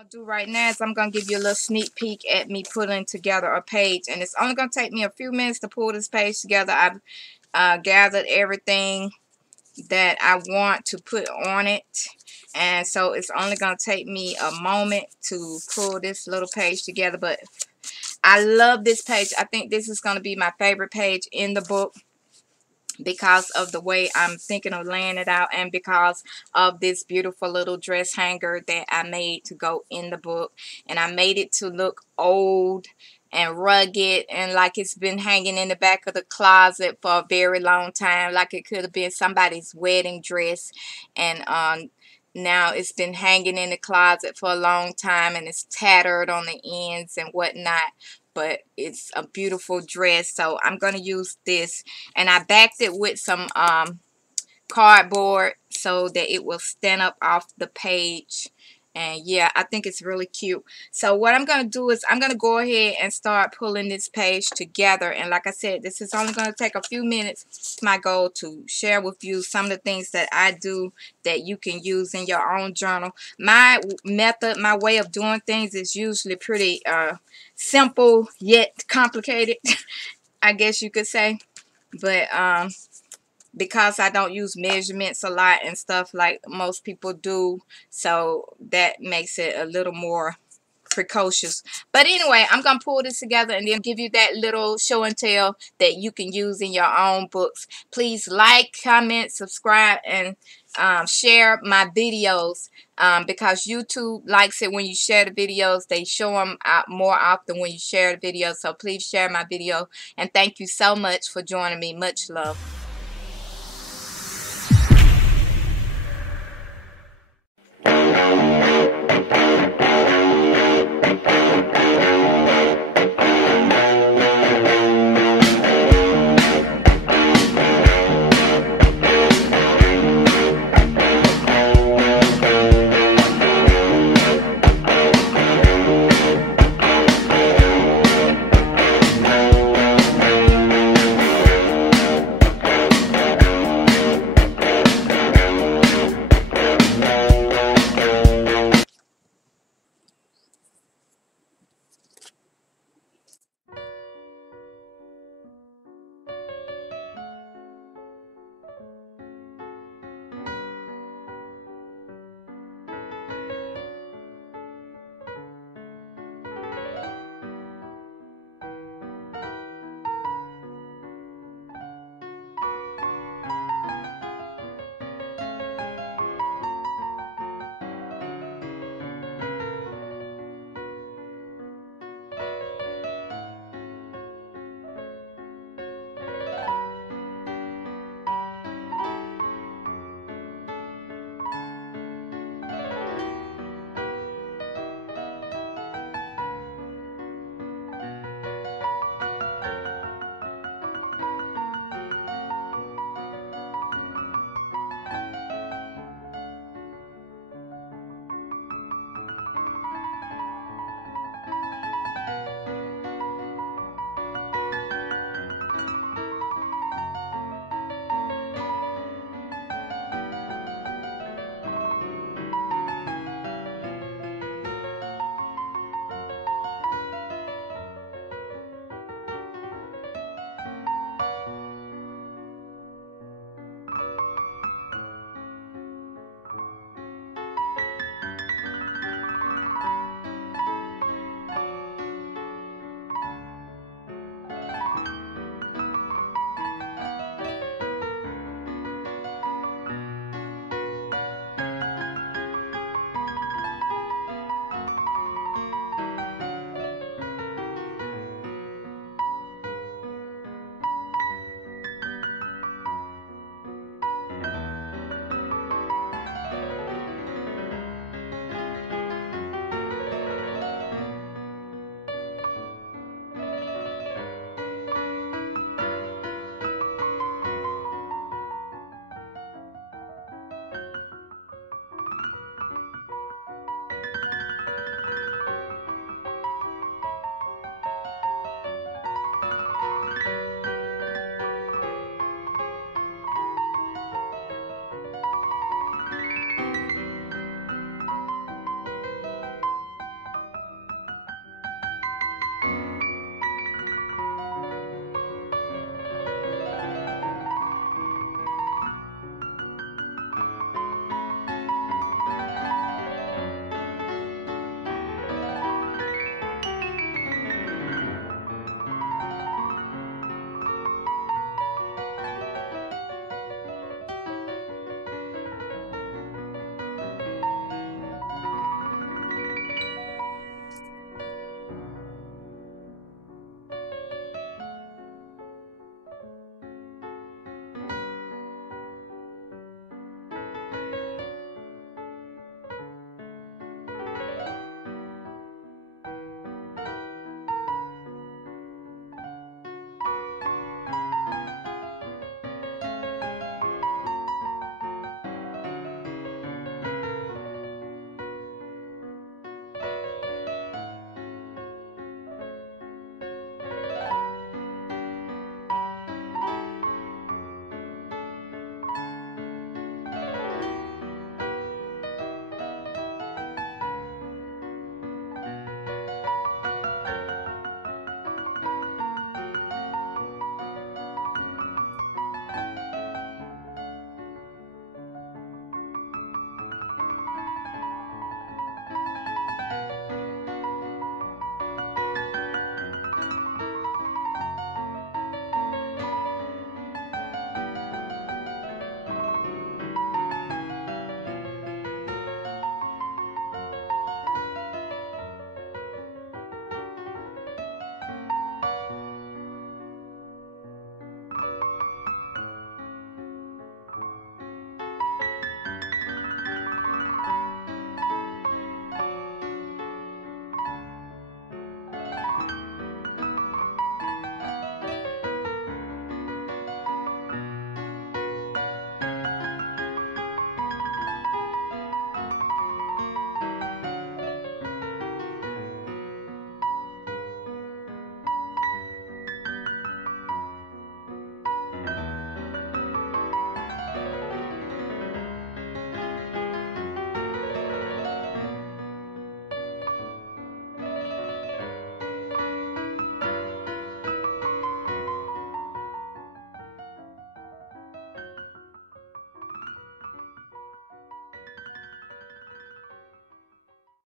going to do right now is I'm going to give you a little sneak peek at me putting together a page. And it's only going to take me a few minutes to pull this page together. I've gathered everything that I want to put on it. And so it's only going to take me a moment to pull this little page together. But I love this page. I think this is going to be my favorite page in the book, because of the way I'm thinking of laying it out, and because of this beautiful little dress hanger that I made to go in the book. And I made it to look old and rugged and like it's been hanging in the back of the closet for a very long time, like it could have been somebody's wedding dress. And now it's been hanging in the closet for a long time, and it's tattered on the ends and whatnot. But it's a beautiful dress, so I'm going to use this. And I backed it with some cardboard so that it will stand up off the page. And yeah, I think it's really cute. So what I'm going to do is I'm going to go ahead and start pulling this page together. And like I said, this is only going to take a few minutes. It's my goal to share with you some of the things that I do that you can use in your own journal. My method, my way of doing things is usually pretty simple yet complicated, I guess you could say. But because I don't use measurements a lot and stuff like most people do, so that makes it a little more precocious. But anyway, I'm going to pull this together and then give you that little show and tell that you can use in your own books. Please like, comment, subscribe, and share my videos, because YouTube likes it when you share the videos. They show them out more often when you share the videos. So please share my video, and thank you so much for joining me. Much love.